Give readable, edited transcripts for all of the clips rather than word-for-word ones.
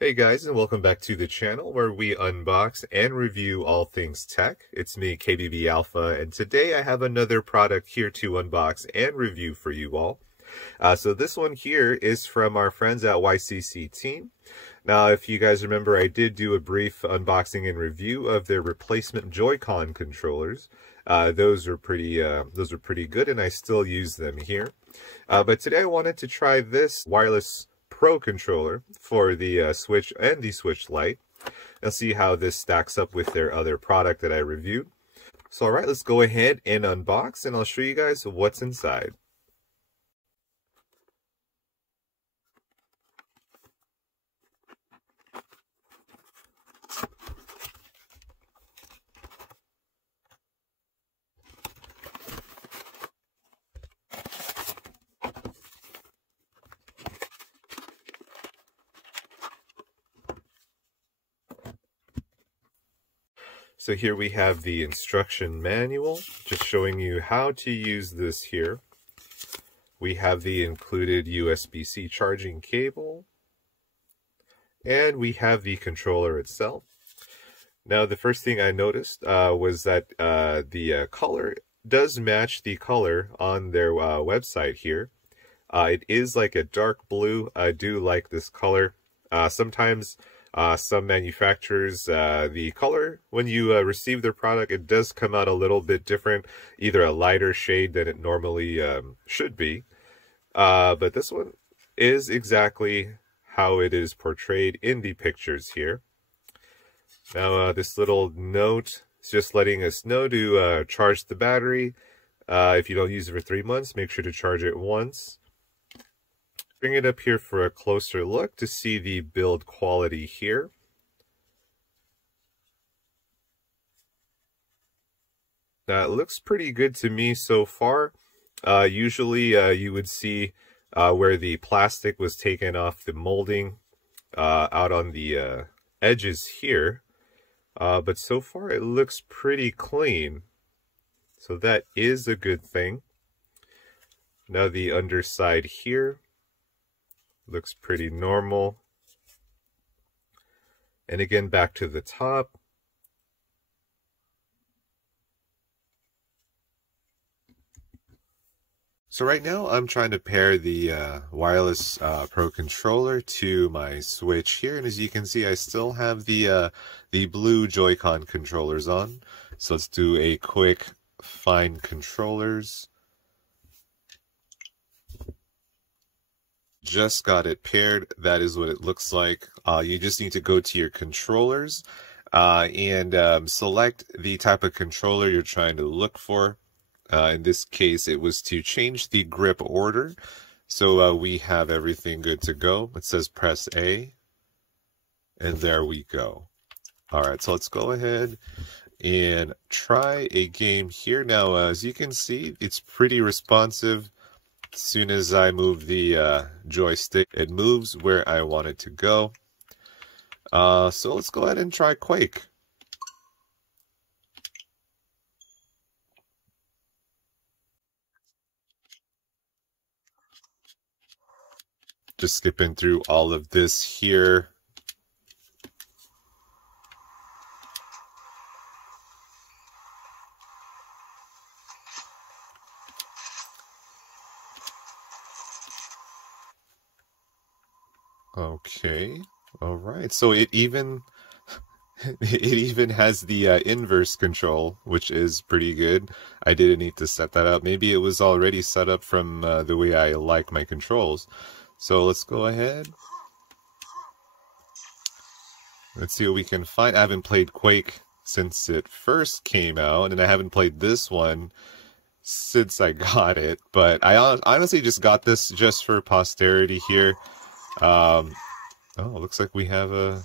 Hey guys, and welcome back to the channel where we unbox and review all things tech. It's me, KBB Alpha, and today I have another product here to unbox and review for you all. So this one here is from our friends at YCCTEAM. Now, if you guys remember, I did do a brief unboxing and review of their replacement Joy-Con controllers. Those were pretty good, and I still use them here. But today I wanted to try this wireless Pro controller for the Switch and the Switch Lite. I'll see how this stacks up with their other product that I reviewed. So alright, let's go ahead and unbox, and I'll show you guys what's inside. So here we have the instruction manual, just showing you how to use this here. We have the included USB-C charging cable, and we have the controller itself. Now, the first thing I noticed was that the color does match the color on their website here. It is like a dark blue. I do like this color. Sometimes some manufacturers, the color, when you receive their product, it does come out a little bit different, either a lighter shade than it normally should be. But this one is exactly how it is portrayed in the pictures here. Now, this little note is just letting us know to charge the battery. If you don't use it for 3 months, make sure to charge it once. Bring it up here for a closer look to see the build quality here. Now, it looks pretty good to me so far. Usually you would see where the plastic was taken off the molding out on the edges here. But so far it looks pretty clean. So that is a good thing. Now the underside here looks pretty normal. And again, back to the top. So right now I'm trying to pair the wireless Pro controller to my Switch here, and as you can see, I still have the blue Joy-Con controllers on. So let's do a quick find controllers. Just got it paired. That is what it looks like. You just need to go to your controllers and select the type of controller you're trying to look for. In this case, it was to change the grip order. So we have everything good to go. It says press A, and there we go. All right, so let's go ahead and try a game here. Now, as you can see, it's pretty responsive. As soon as I move the joystick, it moves where I want it to go. So let's go ahead and try Quake. Just skipping through all of this here. Okay, all right. So it even has the inverse control, which is pretty good. I didn't need to set that up. Maybe it was already set up from the way I like my controls. So let's go ahead. Let's see what we can find. I haven't played Quake since it first came out, and I haven't played this one since I got it. But I honestly just got this just for posterity here. Oh, looks like we have a...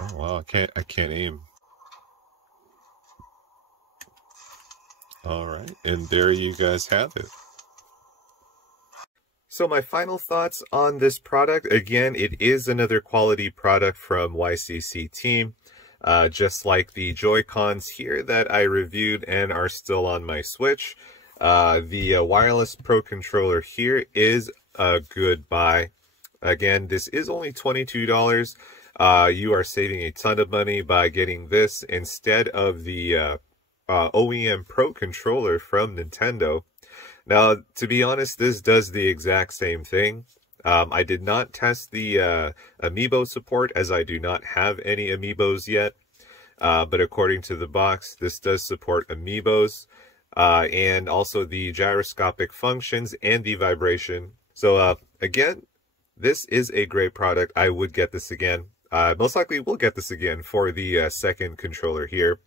Oh wow, I can't aim. All right, and there you guys have it. So my final thoughts on this product, again, it is another quality product from YCCTEAM. Just like the Joy-Cons here that I reviewed and are still on my Switch. The wireless Pro controller here is a good buy. Again, this is only $22. You are saving a ton of money by getting this instead of the OEM Pro controller from Nintendo. Now, to be honest, this does the exact same thing. I did not test the amiibo support, as I do not have any amiibos yet. But according to the box, this does support amiibos, and also the gyroscopic functions and the vibration. So again, this is a great product. I would get this again. Most likely will get this again for the second controller here.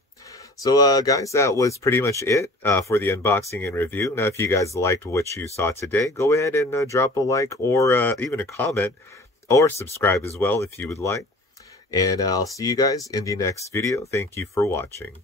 So guys, that was pretty much it for the unboxing and review. Now, if you guys liked what you saw today, go ahead and drop a like or even a comment, or subscribe as well if you would like. And I'll see you guys in the next video. Thank you for watching.